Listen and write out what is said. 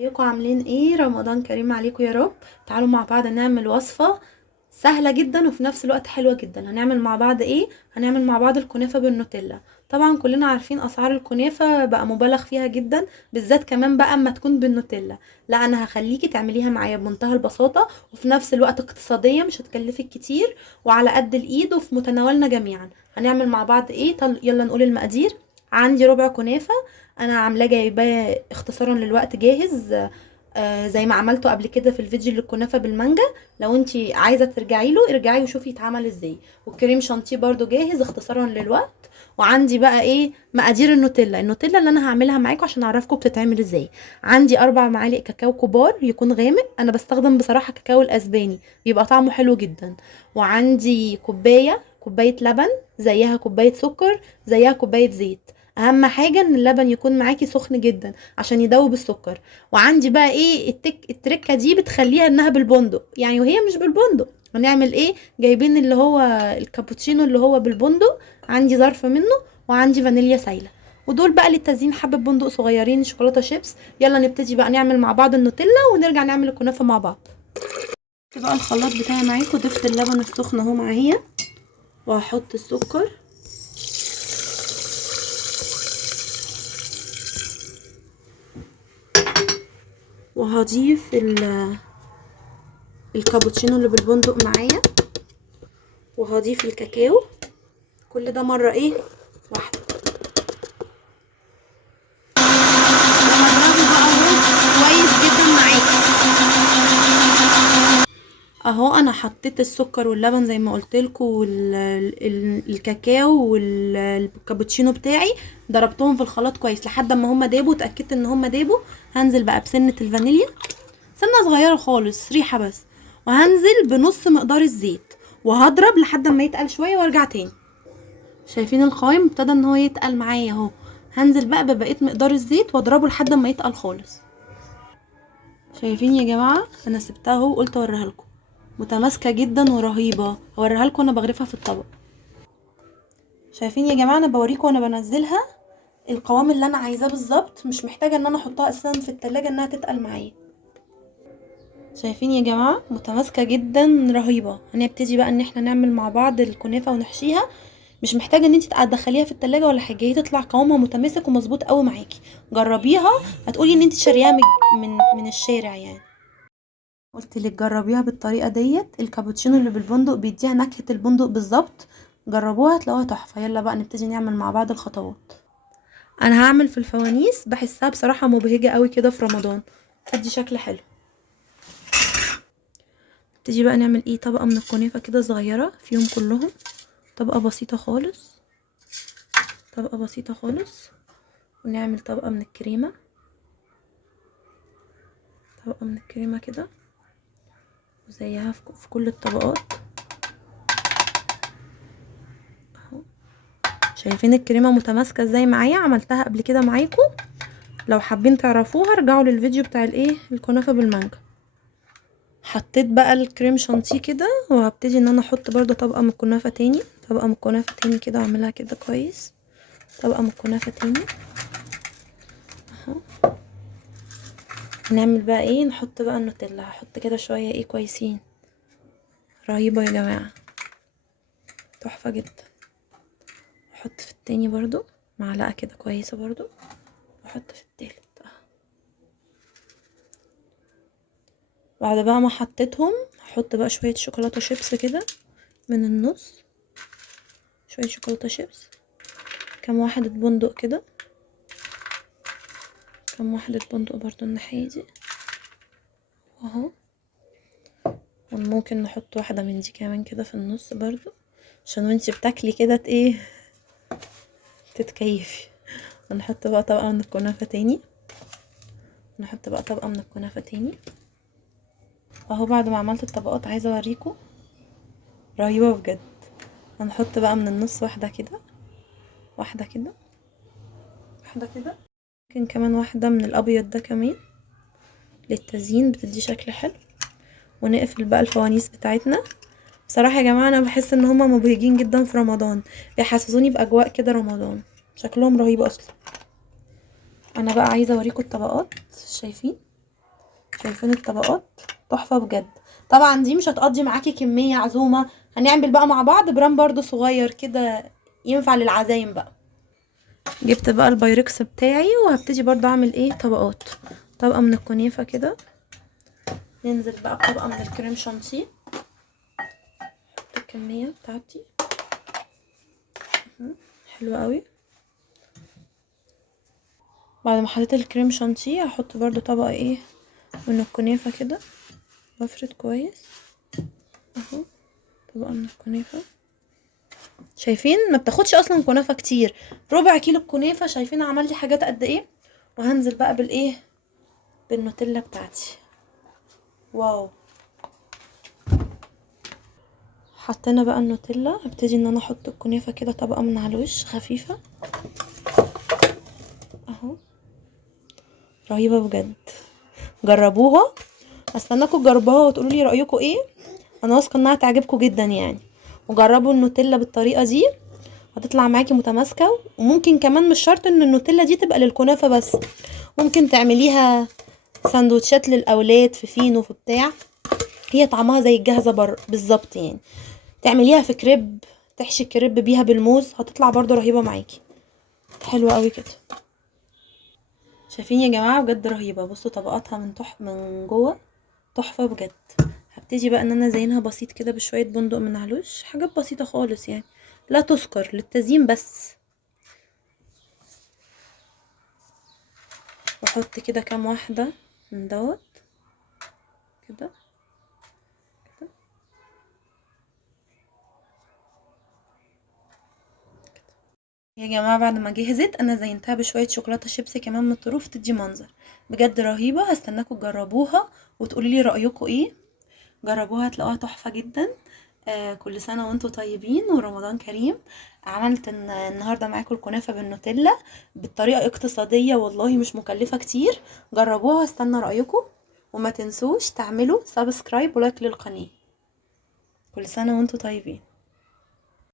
ازيكم عاملين ايه؟ رمضان كريم عليكم يا رب. تعالوا مع بعض نعمل وصفة سهلة جدا وفي نفس الوقت حلوة جدا. هنعمل مع بعض ايه؟ هنعمل مع بعض الكنافة بالنوتيلا. طبعا كلنا عارفين اسعار الكنافة بقى مبالغ فيها جدا، بالذات كمان بقى اما تكون بالنوتيلا. لا، انا هخليكي تعمليها معايا بمنتهى البساطة وفي نفس الوقت اقتصادية، مش هتكلفك كتير وعلى قد الايد وفي متناولنا جميعا. هنعمل مع بعض ايه؟ يلا نقول المقادير. عندي ربع كنافة، انا عاملاه جايباه اختصارا للوقت جاهز. زي ما عملته قبل كده في الفيديو للكنافه بالمانجا. لو انتي عايزه ترجعي له ارجعي وشوفي يتعمل ازاي. والكريم شانتيه برضو جاهز اختصارا للوقت. وعندي بقى ايه؟ مقادير النوتيلا اللي انا هعملها معاكم عشان اعرفكم بتتعمل ازاي. عندي 4 معالق كاكاو كبار يكون غامق، انا بستخدم بصراحه كاكاو الاسباني، بيبقى طعمه حلو جدا. وعندي كوبايه لبن، زيها كوبايه سكر، زيها كوبايه زيت. اهم حاجه ان اللبن يكون معاكي سخن جدا عشان يدوب السكر. وعندي بقى ايه التركه دي بتخليها انها بالبندق يعني، وهي مش بالبندق. هنعمل ايه؟ جايبين اللي هو الكابوتشينو اللي هو بالبندق، عندي ظرف منه. وعندي فانيليا سايله. ودول بقى للتزيين حبه بندق صغيرين، شوكولاته شيبس. يلا نبتدي بقى نعمل مع بعض النوتيلا ونرجع نعمل الكنافه مع بعض. بقى الخلاط بتاعي معاكم، ضفت اللبن السخن اهو معايا، وهحط السكر. وهضيف الكابوتشينو اللي بالبندق معايا، وهضيف الكاكاو. كل ده مره ايه؟ واحده. وهضربه بقى اهو كويس جدا معاكي. اهو انا حطيت السكر واللبن زي ما قلت لكم والكاكاو والكابتشينو بتاعي، ضربتهم في الخلاط كويس لحد ما هما دابوا، اتاكدت ان هما دابوا. هنزل بقى بسنه الفانيليا، سنه صغيره خالص، ريحه بس. وهنزل بنص مقدار الزيت، وهضرب لحد ما يتقل شويه وارجع تاني. شايفين القوام ابتدى ان هو يتقل معايا اهو. هنزل بقى ببقيه مقدار الزيت واضربه لحد ما يتقل خالص. شايفين يا جماعه؟ انا سبتها اهو وقلت اوريها لكم، متماسكه جدا ورهيبه. هوريها لكم وانا بغرفها في الطبق. شايفين يا جماعه؟ انا بوريكم وانا بنزلها القوام اللي انا عايزاه بالظبط، مش محتاجه ان انا احطها اساسا في التلاجة انها تتقل معايا. شايفين يا جماعه؟ متماسكه جدا رهيبه. هنبتدي بقى ان احنا نعمل مع بعض الكنافه ونحشيها. مش محتاجه ان انت تدخليها في التلاجة ولا حاجه، هي تطلع قوامها متماسك ومظبوط قوي معاكي. جربيها، هتقولي ان انت شارياها من الشارع يعني. قلت لك جربيها بالطريقه ديت، الكابوتشينو اللي بالبندق بيديها نكهه البندق بالظبط. جربوها هتلاقوها تحفه. يلا بقى نبتدي نعمل مع بعض الخطوات. انا هعمل في الفوانيس، بحسها بصراحه مبهجه قوي كده في رمضان، تدي شكل حلو. نبتدي بقى نعمل ايه؟ طبقه من الكنافه كده صغيره فيهم كلهم، طبقه بسيطه خالص، طبقه بسيطه خالص. ونعمل طبقه من الكريمه، طبقه من الكريمه كده، وزيها في كل الطبقات اهو. شايفين الكريمه متماسكه ازاي معايا؟ عملتها قبل كده معاكم، لو حابين تعرفوها ارجعوا للفيديو بتاع الايه الكنافه بالمانجا. حطيت بقى الكريم شانتيه كده، وهبتدي ان انا احط برضو طبقه من الكنافه تاني، طبقه من الكنافه تاني كده، واعملها كده كويس. طبقه من الكنافه تاني اهو. نعمل بقى ايه؟ نحط بقى النوتيلا. هحط كده شويه ايه كويسين، رهيبه يا جماعه، تحفه جدا. احط في التاني برضو معلقه كده كويسه برضو، واحط في التالت اهو. بعد بقى ما حطيتهم، هحط بقى شويه شوكولاته شيبس كده من النص، شويه شوكولاته شيبس، كام واحدة بندق كده، كام واحدة بندق برضو الناحية دي اهو. وممكن نحط واحدة من دي كمان كده في النص برضو، عشان وانتي بتاكلي كده ايه تتكيفي. ونحط بقى طبقة من الكنافة تاني، نحط بقى طبقة من الكنافة تاني اهو. بعد ما عملت الطبقات عايزة اوريكم، رهيبة بجد. هنحط بقى من النص واحدة كده، واحدة كده، واحدة كده. ممكن كمان واحدة من الابيض ده كمان للتزيين، بتدي شكل حلو. ونقفل بقى الفوانيس بتاعتنا. بصراحة يا جماعة انا بحس ان هما مبهجين جدا في رمضان، بيحسسوني باجواء كده رمضان، شكلهم رهيب اصلا. انا بقى عايزة اوريكم الطبقات. شايفين؟ شايفين الطبقات تحفه بجد. طبعا دي مش هتقضي معاكي كميه عزومه، هنعمل بقى مع بعض برام برضو صغير كده ينفع للعزايم بقى. جبت بقى البايركس بتاعي وهبتدي برضو اعمل ايه طبقات. طبقه من الكنافه كده، ننزل بقى بطبقه من الكريم شانتيه، احط الكميه بتاعتي حلوه قوي. بعد ما حطيت الكريم شانتيه هحط برضو طبقه ايه من الكنافه كده، بفرد كويس اهو. طبقه من الكنافه، شايفين ما بتاخدش اصلا كنافه كتير، ربع كيلو الكنافه، شايفين عمل لي حاجات قد ايه. وهنزل بقى بالايه بالنوتيلا بتاعتي. واو، حطينا بقى النوتيلا، هبتدي ان انا احط الكنافه كده طبقه من على الوش خفيفه اهو. رهيبه بجد، جربوها، استناكم تجربوها وتقولوا لي رايكم ايه. انا واثقه انها تعجبكم جدا يعني. وجربوا النوتيلا بالطريقه دي، هتطلع معاكي متماسكه. وممكن كمان مش شرط ان النوتيلا دي تبقى للكنافه بس، ممكن تعمليها سندوتشات للاولاد في فينو في بتاع، هي طعمها زي الجاهزه بره بالظبط يعني. تعمليها في كريب، تحشي الكريب بيها بالموز، هتطلع برضو رهيبه معاكي، حلوه قوي كده. شايفين يا جماعه بجد رهيبه، بصوا طبقاتها من جوه تحفه بجد. هبتدي بقى ان انا ازينها بسيط كده بشويه بندق من على الوش، حاجات بسيطه خالص يعني لا تذكر، للتزيين بس. واحط كده كام واحده من دوت كده كده. يا جماعه بعد ما جهزت انا زينتها بشويه شوكولاته شيبسي كمان من الطروف، تدي منظر بجد رهيبه. هستناكم تجربوها وتقولوا لي رايكم ايه. جربوها هتلاقوها تحفه جدا. كل سنه وانتم طيبين ورمضان كريم. عملت النهارده معاكم الكنافه بالنوتيلا بالطريقه اقتصاديه والله مش مكلفه كتير. جربوها، استنى رايكم. وما تنسوش تعملوا سبسكرايب ولايك للقناه. كل سنه وانتم طيبين.